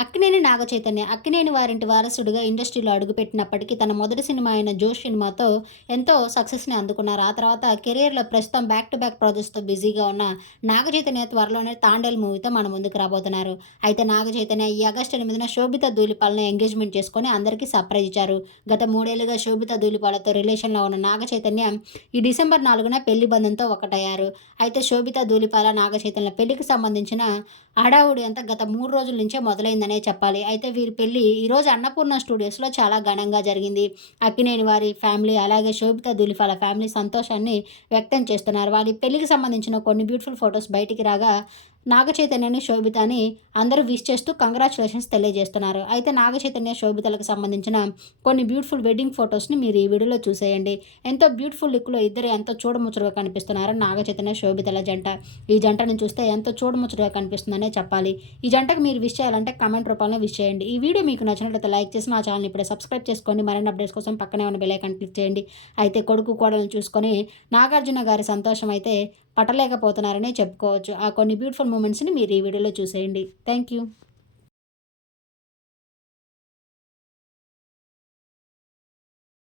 అక్కినేని నాగచైతన్య, అక్కినేని వారింటి వారసుడిగా ఇండస్ట్రీలో అడుగుపెట్టినప్పటికీ తన మొదటి సినిమా అయిన 'జోష్' సినిమాతో ఎంతో సక్సెస్‌ని అందుకున్నారు. ఆ తర్వాత కెరియర్‌లో ప్రస్తుతం బ్యాక్ టు బ్యాక్ ప్రాజెక్ట్స్‌తో బిజీగా ఉన్న నాగచైతన్య త్వరలోనే 'తాండేల్' మూవీతో మన ముందుకు రాబోతున్నారు. అయితే నాగచైతన్య ఈ ఆగస్టు 8న శోభిత ధూళిపాలను ఎంగేజ్‌మెంట్ చేసుకొని అందరికీ సర్ప్రైజ్ ఇచ్చారు. గత 3 ఏళ్లుగా శోభిత ధూళిపాలతో రిలేషన్‌లో ఉన్న నాగచైతన్య ఈ డిసెంబర్ 4న పెళ్లి బంధంతో ఒకటయ్యారు. అయితే శోభిత ధూళిపాల, నాగచైతన్య పెళ్లికి సంబంధించిన హడావుడి అంతా గత 3 రోజుల నుంచే మొదలైందనే చెప్పాలి. అయితే వీరి పెళ్లి ఈరోజు అన్నపూర్ణ స్టూడియోస్‌లో చాలా ఘనంగా జరిగింది. అక్కినేని వారి ఫ్యామిలీ, అలాగే శోభితా ధూళిపాల ఫ్యామిలీ సంతోషాన్ని వ్యక్తం చేస్తున్నారు. వారి పెళ్లికి సంబంధించిన కొన్ని బ్యూటిఫుల్ ఫోటోస్ బయటికి రాగా, నాగచైతన్యని, శోభితని అందరూ విష్ చేస్తూ కంగ్రాచ్యులేషన్స్ తెలియజేస్తున్నారు. అయితే నాగచైతన్య, శోభితలకు సంబంధించిన కొన్ని బ్యూటిఫుల్ వెడ్డింగ్ ఫోటోస్‌ని మీరు ఈ వీడియోలో చూసేయండి. ఎంతో బ్యూటిఫుల్ లుక్‌లో ఇద్దరు ఎంతో చూడముచ్చటగా కనిపిస్తున్నారు నాగచైతన్య, శోభితల జంట. ఈ జంటను చూస్తే ఎంతో చూడముచ్చటగా కనిపిస్తుందనే చెప్పాలి. ఈ జంటకు మీరు విష్ చేయాలంటే కామెంట్ రూపంలో విష్ చేయండి. ఈ వీడియో మీకు నచ్చినట్లయితే లైక్ చేసి మా ఛానల్‌ని ఇప్పుడే సబ్స్క్రైబ్ చేసుకోండి. మరిన్ని అప్డేట్స్ కోసం పక్కనే ఉన్న బెల్ ఐకాన్ క్లిక్ చేయండి. అయితే కొడుకు, కోడలను చూసుకొని నాగార్జున గారి సంతోషం అయితే పట్టలేకపోతున్నారనే చెప్పుకోవచ్చు. ఆ కొన్ని బ్యూటిఫుల్ మూమెంట్స్‌ని మీరు ఈ వీడియోలో చూసేయండి. Thank you.